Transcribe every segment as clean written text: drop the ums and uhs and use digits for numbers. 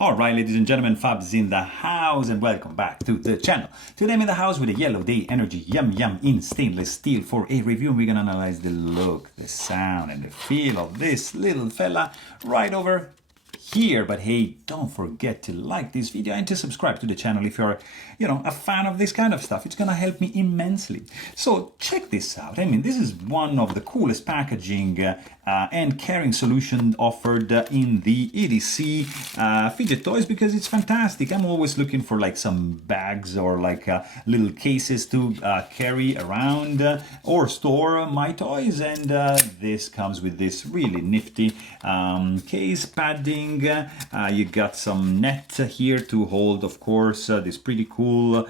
Alright, ladies and gentlemen, Fabs in the house, and welcome back to the channel. Today I'm in the house with a Yellowday Energy Yum Yum in stainless steel for a review. We're gonna analyze the look, the sound, and the feel of this little fella right over here. But hey, don't forget to like this video and to subscribe to the channel if you're a fan of this kind of stuff. It's gonna help me immensely. So check this out. I mean, this is one of the coolest packaging and carrying solution offered in the EDC fidget toys, because it's fantastic. I'm always looking for like some bags or like little cases to carry around or store my toys, and this comes with this really nifty case padding. You got some net here to hold, of course, this pretty cool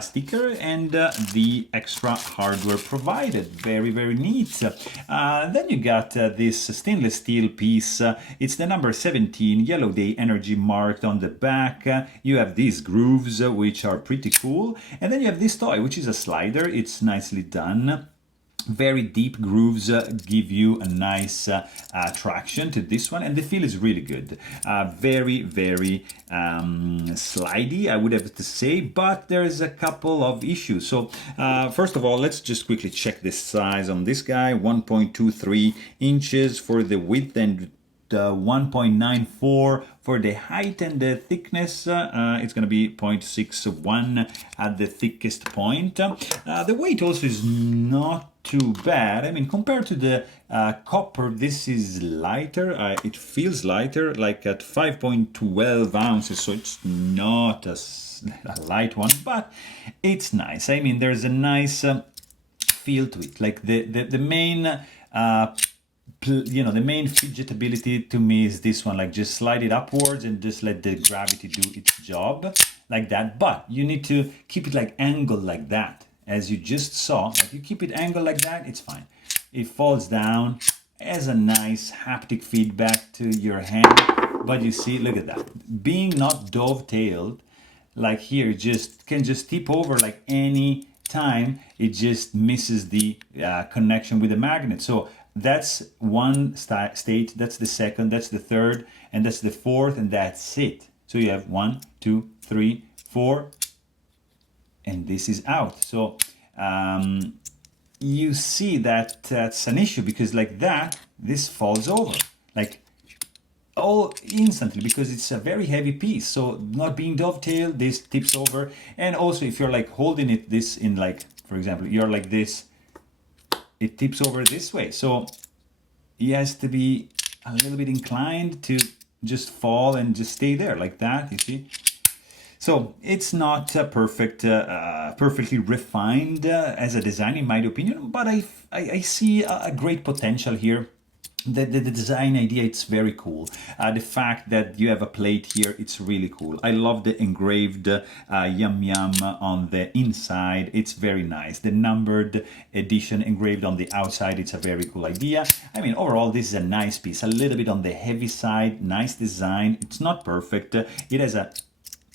sticker, and the extra hardware provided. Very, very neat. Then you got this stainless steel piece. It's the number 17 Yellowday Energy marked on the back. You have these grooves, which are pretty cool. And then you have this toy, which is a slider. It's nicely done. Very deep grooves give you a nice traction to this one, and the feel is really good. Very, very slidey, I would have to say, but there's a couple of issues. So first of all, let's just quickly check the size on this guy. 1.23 inches for the width and 1.94 for the height, and the thickness it's going to be 0.61 at the thickest point. The weight also is not too bad. I mean, compared to the copper, this is lighter. It feels lighter, like at 5.12 ounces, so it's not a light one, but it's nice. I mean, there's a nice feel to it. Like the main the main fidgetability to me is this one. Like, just slide it upwards and just let the gravity do its job like that. But you need to keep it like angled like that, as you just saw. Like, you keep it angled like that, it's fine. It falls down as a nice haptic feedback to your hand. But you see, look at that, being not dovetailed like here, it just can just tip over like any time. It just misses the connection with the magnet. So that's one state, that's the second, that's the third, and that's the fourth, and that's it. So you have 1, 2, 3, 4, and this is out. So you see that that's an issue, because like that, this falls over like all instantly, because it's a very heavy piece. So not being dovetailed, this tips over. And also, if you're like holding it this in, like, for example, you're like this, it tips over this way. So he has to be a little bit inclined to just fall and just stay there like that, you see. So it's not perfectly refined as a design, in my opinion, but I see a great potential here. The design idea, it's very cool. The fact that you have a plate here, it's really cool. I love the engraved Yum Yum on the inside. It's very nice. The numbered edition engraved on the outside, it's a very cool idea. I mean, overall, this is a nice piece. A little bit on the heavy side, nice design. It's not perfect. It has a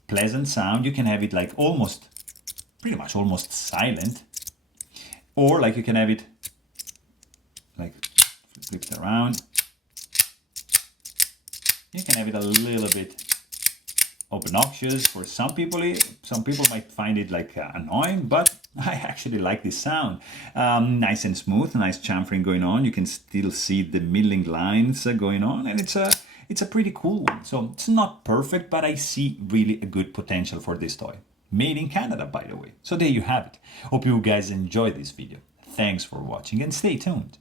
pleasant sound. You can have it like pretty much almost silent. Or like you can have it like flipped around. You can have it a little bit obnoxious for some people. Some people might find it like annoying, but I actually like this sound. Nice and smooth, nice chamfering going on. You can still see the milling lines going on, and it's a pretty cool one. So it's not perfect, but I see really a good potential for this toy. Made in Canada, by the way. So there you have it. Hope you guys enjoyed this video. Thanks for watching, and stay tuned.